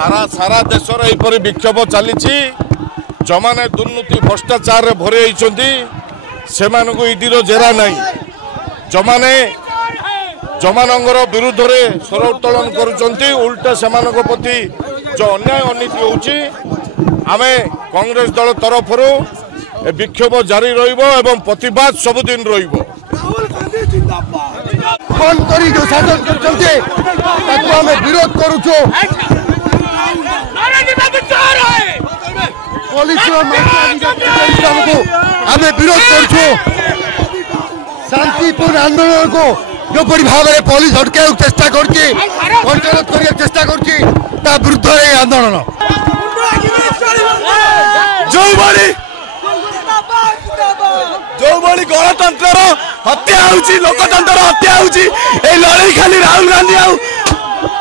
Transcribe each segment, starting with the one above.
सारा सारा देशर यहपरी विक्षोभ चली जो मैंने दुर्नीति भ्रष्टाचार भरे से ईडीर जेरा नहीं जो मैंने जो मानकर विरुद्ध में स्वर उत्तोलन कर उल्टा से प्रति जो अन्याय अनीति होची आमे कांग्रेस दल तरफ विक्षोभ जारी रहिबो प्रतिवाद सबुदिन रहिबो। फोन करी जो शासन करछन्ते ताको हमें विरोध करूछु। पुलिस को हमें विरोध करूछु। शांतिपूर्ण आंदोलन को जो परि भाव में पुलिस हटके चेष्टा करछि कंट्रोल करिया चेष्टा करछि ता विरुद्ध रे आंदोलन जो बड़ी गणतंत्र हत्या होउछि लोकतंत्र हत्या होउछि ए लड़ाई खाली राहुल गांधी आ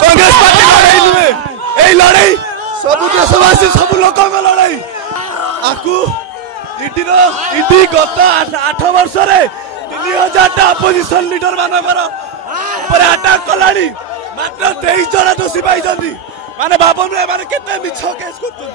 कांग्रेस पार्टी लड़ाई नुहे ए लड़ाई सब देशवासी सब लोक में लड़ाई आकु इडी गत 8 वर्ष रे 3000 टा अपोजिशन लीडर मानकर ऊपर अटैक कलानी मात्र 23 जन दोषी पाई माने बाबन माने केते मिछ केस करछन